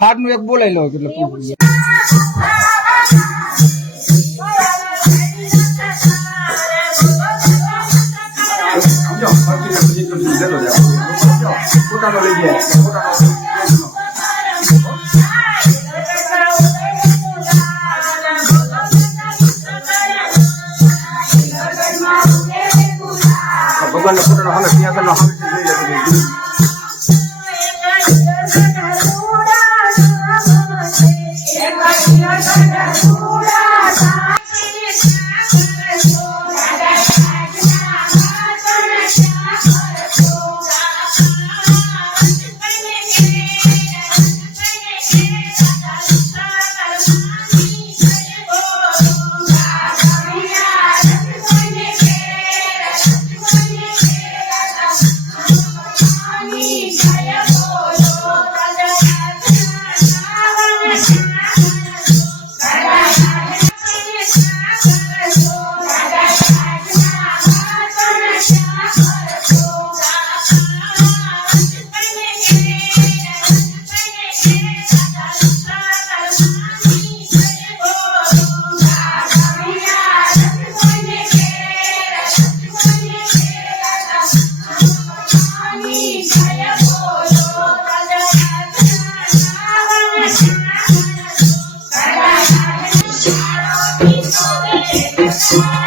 ફાડનું એક બોલાઈ લો એટલે ભગવાન સર્વે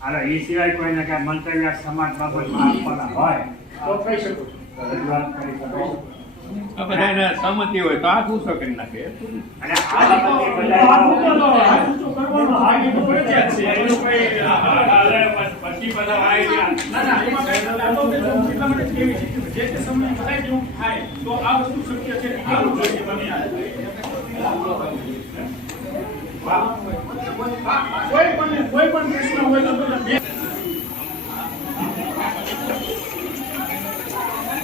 હાલો એ સિવાય કોઈને કઈ મંતવ્ય સમાજ બાબતમાં આપવાના હોય તો કહી શકો છો, રજૂઆત કરી શકો. બધાને સહમતિ હોય તો આ પૂછો કરી નાખે. અને આ બાબતે બધા પછી બધા તો આ વસ્તુ શક્ય છે. કોઈ પણ પ્રશ્ન હોય તો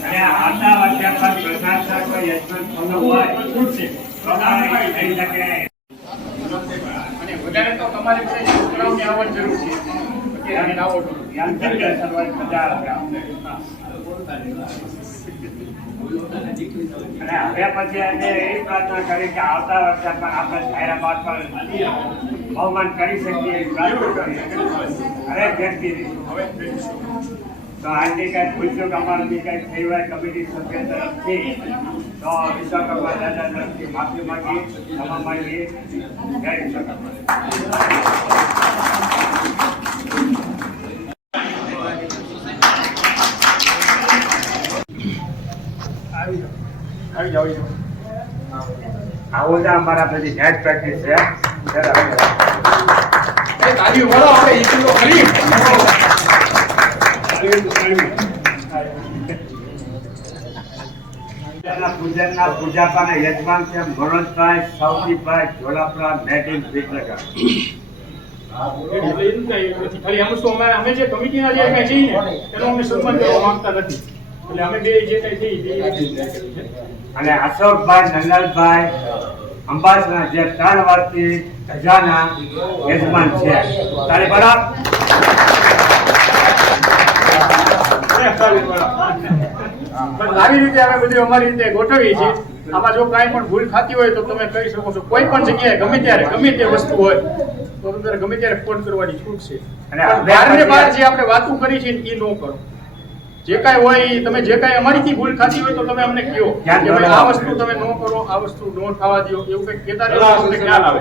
અને આટલા વાગ્યા પર પ્રશાસન કોઈ યજમાન થવાનો હોય છૂટશે. તો કાંઈ થઈ શકે. અને વધારે તો તમારે બધા છોકરાઓને આવવાની જરૂર છે. અને આવો તો યાંત્રિક શરૂઆત બધા આવે. અને હવે પછી આજે એ પ્રાર્થના કરી કે આવતા વર્ષે પણ આપણે જાહેરાત પર બહુમાન કરી શકીએ એવી પ્રાર્થના કરી. હરેક વ્યક્તિ તો આજની કઈ પૂછ્યું કે અમારાથી કઈ થઈ હોય કમિટી સભ્ય તરફથી તો વિશ્વકર્મા દાદા તરફથી માફી માંગીએ, ક્ષમા માંગીએ. જય આવું તો અમારા બધી નેટ પ્રેક્ટિસ છે. પૂજનના પૂજાપાના યજમાન છે મનોજભાઈ સાવજીભાઈ ઝોલાપરા મેડ ઇન વિસનગર. ખાલી અમે શું અમે જે કમિટીના જે કઈ છીએ ને એનો અમે સન્માન કરવા માંગતા નથી. એટલે અમે બે જે કઈ છીએ અને અશોકભાઈ નંદલભાઈ અંબાસના જે 3 વર્ષથી ધજાના યજમાન છે. તારે બરાબર આવી રીતે અમે બધી અમારી રીતે ગોઠવીએ છીએ. આમાં જો કાંઈ પણ ભૂલ થતી હોય તો તમે કહી શકો છો. કોઈ પણ જગ્યાએ ગમે ત્યારે ગમે તે વસ્તુ હોય તો તમારે ગમે ત્યારે ફોન કરવાની છૂટ છે. અને બહારને બહાર જે આપણે વાતો કરી છે એ ન કરો. જે કાંઈ હોય તમે જે કાંઈ અમારીથી ભૂલ થતી હોય તો તમે અમને કહો કે ભાઈ આ વસ્તુ તમે ન કરો, આ વસ્તુ ન થવા દો, એવું કંઈક કહેતા રહેજો, અમને ખ્યાલ આવે.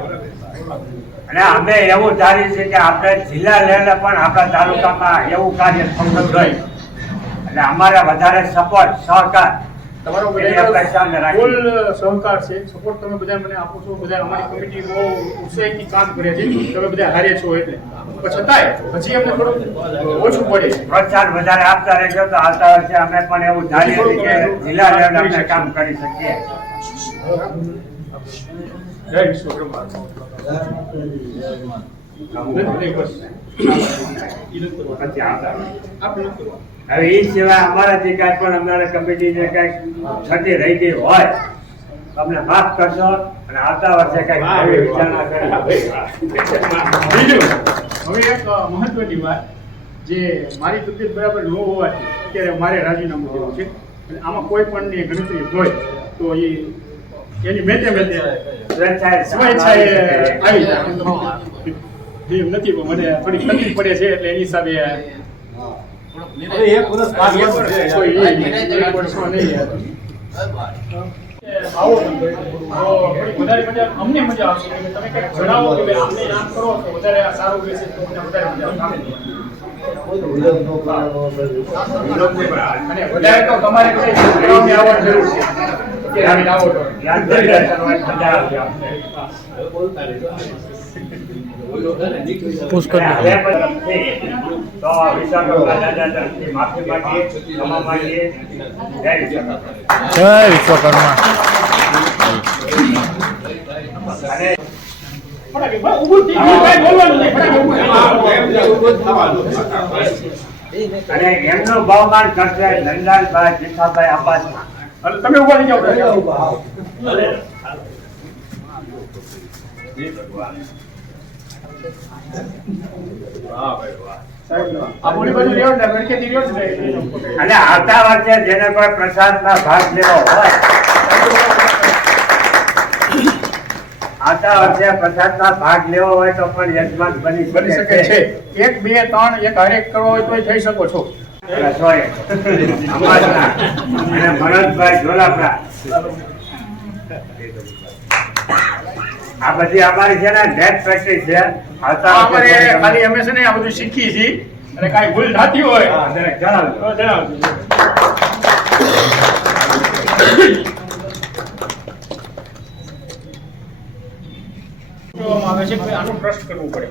અને અમે એવું ધારીએ છીએ કે આપણે જિલ્લા લેવલે પણ આપણા તાલુકામાં એવું કાર્ય થવું જોઈએ. એટલે અમારે વધારે સપોર્ટ સહકાર તમારો બધા ફૂલ સહકાર છે. સપોર્ટ તમે બધા મને આપો છો. બધા અમારી કમિટી બહુ ઉત્સાહીથી કામ કરે છે. તમે બધા હારે છો એટલે પણ છતાંય હજી અમને થોડું ઓછું પડે છે. પ્રોત્સાહન વધારે આપતા રહેજો તો આવતા વર્ષે અમે પણ એવું ધારીએ છીએ કે જિલ્લા લેવલે આપણે કામ કરી શકીએ. જય વિશ્વકર્મા. પછી આવતા હવે એ સિવાય અમારાથી કાંઈ પણ અમારા કમિટીને કાંઈક ક્ષતિ રહી ગઈ હોય અમને માફ કરશો અને આવતા વર્ષે કાંઈક નવી વિચારણા કરી. બીજું હવે એક મહત્વની વાત, જે મારી તબિયત બરાબર ન હોવાથી અત્યારે મારે રાજીનામું દેવું છે. અને આમાં કોઈ પણની ગણતરી હોય તો એની મેતે સ્વેચ્છાએ આવી જાય એમ નથી. પણ મને થોડી તકલીફ પડે છે એટલે એની હિસાબે આવો વધારે મજા અમને મજા આવશે. તમે કંઈક જણાવો કે અમને આમ કરો તો વધારે સારું રહેશે તો મને વધારે મજા આવે. અને વધારે તો તમારે કઈ છોકરાઓને આવવાની જરૂર છે. આવો તો યાંત્રિક શરૂઆત મજા આવશે. પુષ્કળ હવે પછી તો વિશ્વકર્મા દાદા તરફથી માફી માંગીએ, ક્ષમા માંગીએ. જય વિશ્વકર્મા. જય વિશ્વકર્મા. અને અને એમનું બહુમાન કરશે નંદલાલભાઈ જીઠાભાઈ આંબાસના. તમે ઉભા થઈ જાઓ. અને આવતા વર્ષે જેને કોઈ પ્રસાદમાં ભાગ લેવો હોય તો પણ યજમાન બની શકે છે. 1, 2, 3 એક હરેક કરવો હોય તો થઈ શકો છો. રસોઈ અંબાસના અને મનોજભાઈ ઝોલાપરા. આ બધી અમારી છે ને નેટ પ્રેક્ટિસ છે. અમારે ખાલી અમે છે ને આ બધું શીખી છીએ અને કાંઈ ભૂલ થતી હોય હા, જરાક જણાવજો. તો જણાવજો. કહેવામાં આવે છે કે આનું ટ્રસ્ટ કરવું પડે.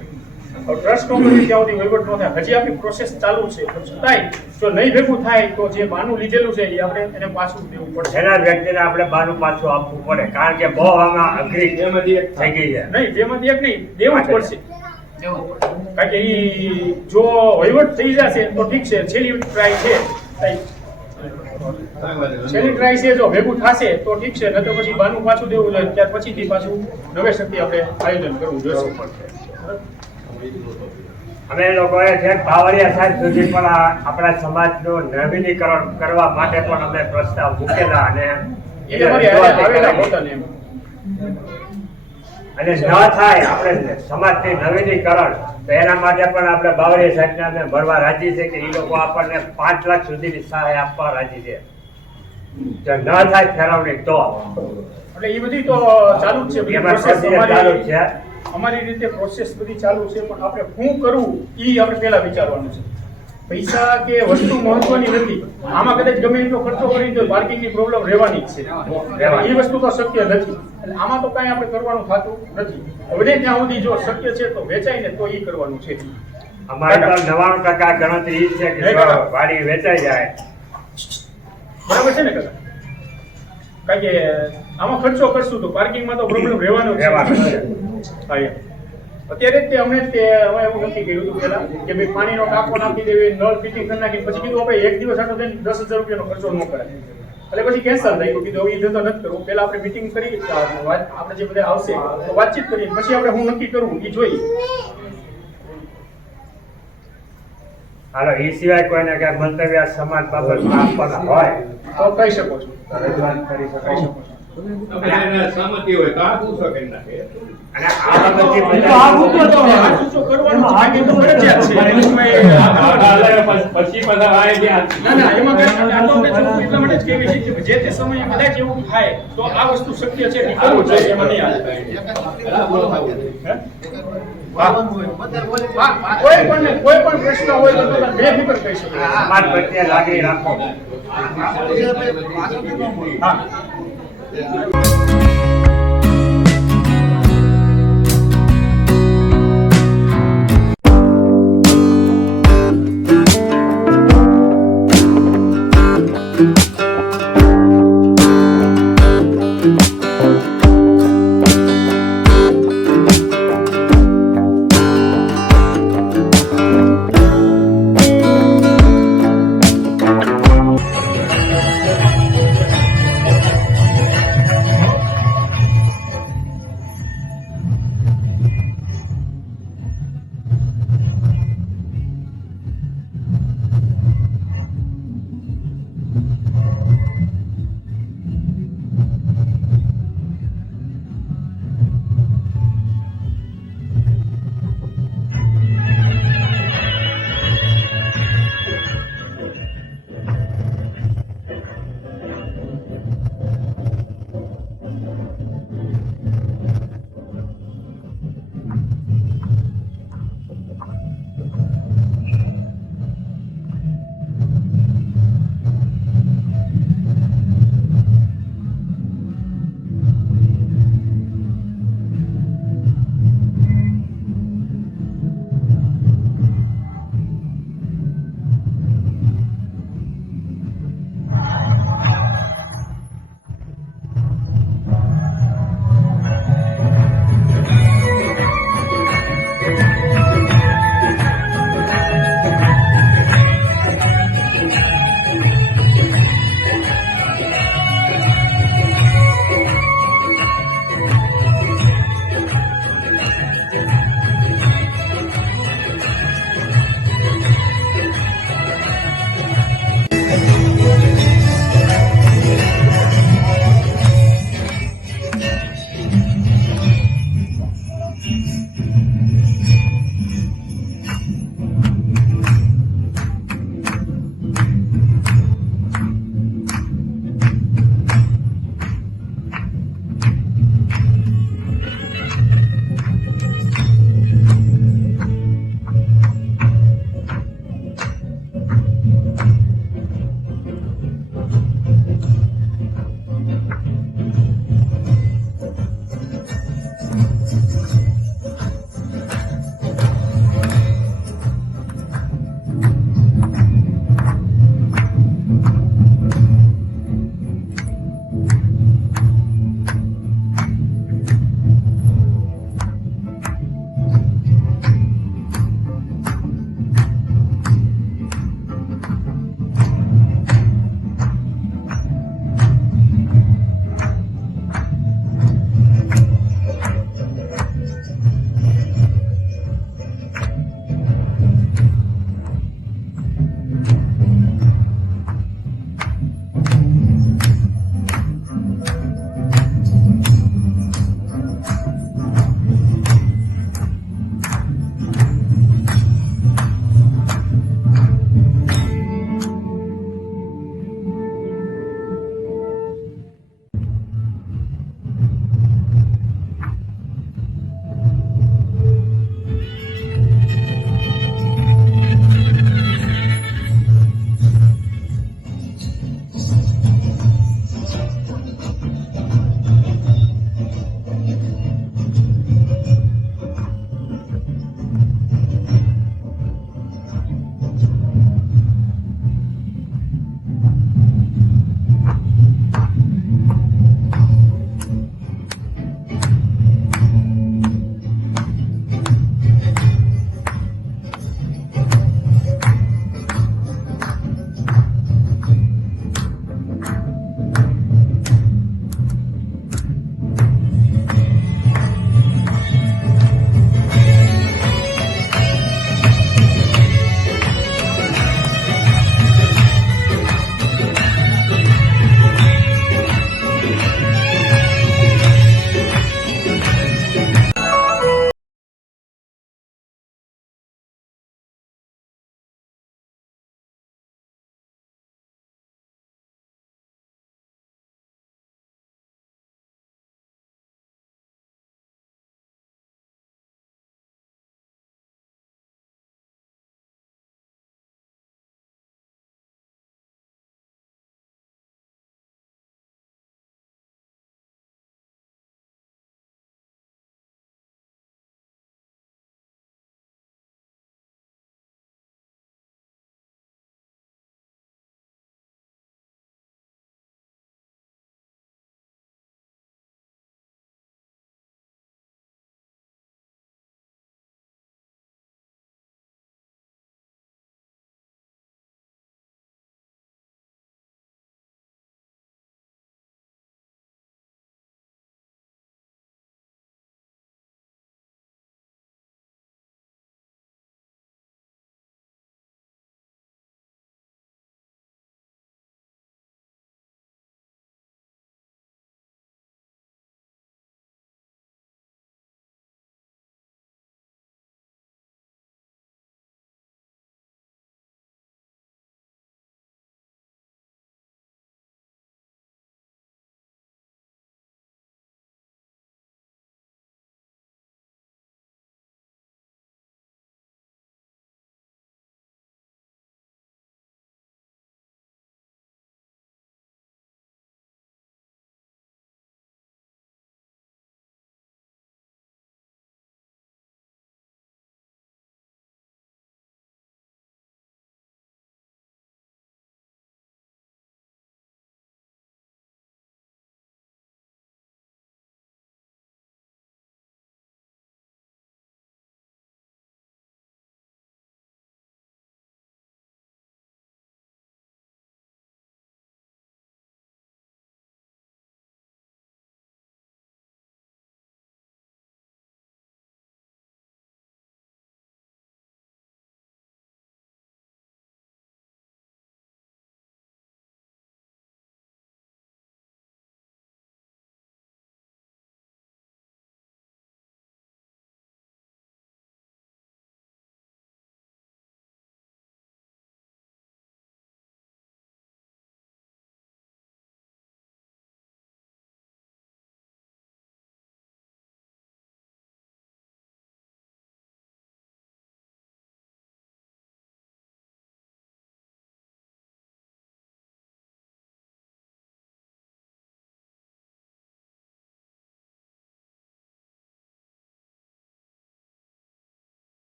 ટ્રસ્ટ નો કરીએ ત્યાં સુધી વહીવટ નો થાય. હજી આપણી પ્રોસેસ ચાલુ છે, પણ છતાંય જો નહીં ભેગું થાય તો જે બાનું લીધેલું છે એ આપણે એને પાછું દેવું પડશે. એના વ્યક્તિને આપણે બાનું પાછું આપવું પડે કારણ કે બહુ આમાં અઘરી થઈ ગઈ છે. નહીં, બેમાંથી એક નહીં, દેવું જ પડશે. કારણ કે ઈ જો વહીવટ થઈ જશે તો ઠીક છે, છેલ્લી ટ્રાય છે. છેલ્લી ટ્રાય છે, જો ભેગું થશે તો ઠીક છે, નહીં તો પછી બાનું પાછું દેવું જોઈએ. ત્યાર પછીથી પાછું નવેસરથી આપણે આયોજન કરવું જોઈએ. અમે લોકોએ છે બાવળિયા સાહેબ સુધી પણ આપણા સમાજનું નવીનીકરણ કરવા માટે પણ અમે પ્રસ્તાવ મૂકેલા અને એ અમારી હારે આવેલા પોતાને એમ. અને ન થાય આપણે સમાજથી નવીનીકરણ તો એના માટે પણ આપણે બાવળિયા સાહેબને અમે મળવા રાજી છે કે એ લોકો આપણને 5 લાખ સુધીની સહાય આપવા રાજી છે. જો ન થાય ફેરવણી તો એટલે એ બધી તો ચાલુ જ છે, એમાં process procedure ચાલુ જ છે. અમારી રીતે પ્રોસેસ બધી ચાલુ છે, પણ આપણે શું કરવું એ આપણે પહેલા વિચારવાનું છે. પૈસા કે વસ્તુ મહત્વની નથી. આમાં કદાચ ગમે એટલો ખર્ચો કરી તો પાર્કિંગની પ્રોબ્લેમ રહેવાની જ છે. એ વસ્તુ તો શક્ય નથી. એટલે આમાં તો કાંઈ આપણે કરવાનું થતું નથી. હવે ત્યાં સુધી જો શક્ય છે તો વેચાય ને તો એ કરવાનું છે. અમારે તો 99% ગણતરી એ છે કે જો વાડી વેચાઈ જાય. બરાબર છે ને કાકા? કારણ કે આમાં ખર્ચો કરશું તો પાર્કિંગમાં તો પ્રોબ્લેમ રહેવાનો જ છે. હા, એમ. અત્યારે જ તે અમે એવું નક્કી કર્યું હતું પહેલા કે ભાઈ પાણીનો ટાંકો નાખી દેવી, નળ ફિટિંગ કરી નાખી. પછી કીધું આપણે એક દિવસ આટલો થઈને 10,000 રૂપિયાનો ખર્ચો ન કરાય. એટલે પછી કેન્સલ થઈ ગયું. કીધું એ ધંધો નથી કરવો. પહેલા આપણે મીટિંગ કરી, આપણે જે બધા આવશે તો વાતચીત કરીએ, પછી આપણે હું નક્કી કરવું એ જોઈએ. હાલો, એ સિવાય કોઈને કઈ મંતવ્ય સમાજ બાબતમાં આપવાના હોય તો કહી શકો છો. રજૂઆત કરી શકાય. કહી શકો છો. સહમતિ હોય તો આ પૂછો કરી નાખે. અને આ બાબતથી આ બધા પૂછો કરવાનું છે. બાકી તો ફરજિયાત છે. એનું કંઈ પછી બધા વાય ત્યાં ના ના, એમાં કંઈ આ તો આપણે જો એટલા માટે જ કહેવી છે કે જે તે સમયે કદાચ એવું થાય તો આ વસ્તુ શક્ય છે કે કરવું જોઈએ, એમાં નહીં આવે. હા, કોઈ પણ પ્રશ્ન હોય તો તમે બેફિકર કહી શકો. સમાજ પ્રત્યે લાગણી રાખો. હા.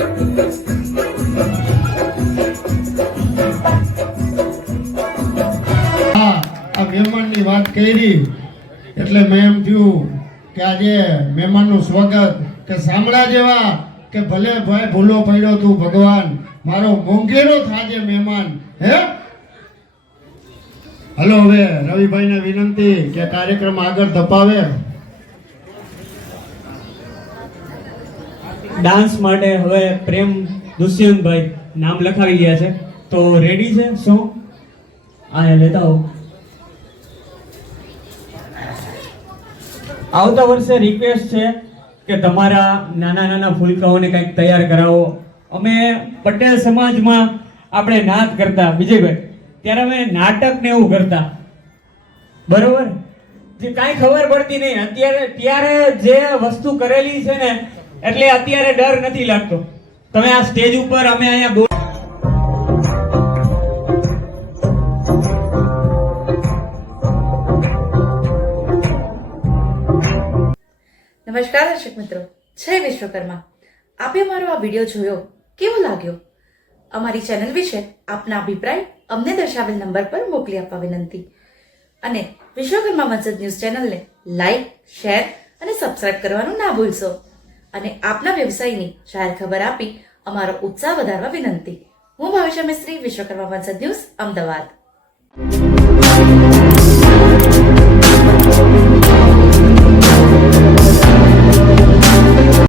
હા, આ મહેમાનની વાત કરી એટલે મેં એમ થયું કે આજે મહેમાનનું સ્વાગત કે સાંભળા જેવા કે ભલે ભાઈ ભૂલો પડ્યો તું ભગવાન મારો મોંઘેરો થાજે મહેમાન હે. હલો, હવે રવિભાઈને વિનંતી કે કાર્યક્રમ આગળ ધપાવે. ડાન્સ માટે હવે પ્રેમ દુષ્યંતભાઈ નામ લખાવી ગયા છે, તો રેડી છે શું? આ લેતા આવો. આવતા વર્ષે રિક્વેસ્ટ છે કે તમારા નાના નાના ફૂલકાઓને કંઈક તૈયાર કરાવો. અમે પટેલ સમાજમાં આપણે નાત કરતા વિજયભાઈ, ત્યારે અમે નાટક ને એવું કરતા, બરોબર? જે કાંઈ ખબર પડતી નહીં. અત્યારે ત્યારે જે વસ્તુ કરેલી છે ને એટલે અત્યારે ડર નથી લાગતો. તમે આ સ્ટેજ ઉપર અમે અહીંયા નમસ્કાર દર્શક મિત્રો, જય વિશ્વકર્મા. આપે અમારો આ વિડીયો જોયો, કેવો લાગ્યો? અમારી ચેનલ વિશે આપના અભિપ્રાય અમને દર્શાવેલ નંબર પર મોકલી આપવા વિનંતી. અને વિશ્વકર્મા વંશજ ન્યૂઝ ચેનલને લાઈક, શેર અને સબસ્ક્રાઇબ કરવાનું ના ભૂલશો. અને આપના વ્યવસાયની જાહેર ખબર આપી અમારો ઉત્સાહ વધારવા વિનંતી. હું ભાવિશા મિસ્ત્રી, વિશ્વકર્મા વંશજ ન્યૂઝ, અમદાવાદ.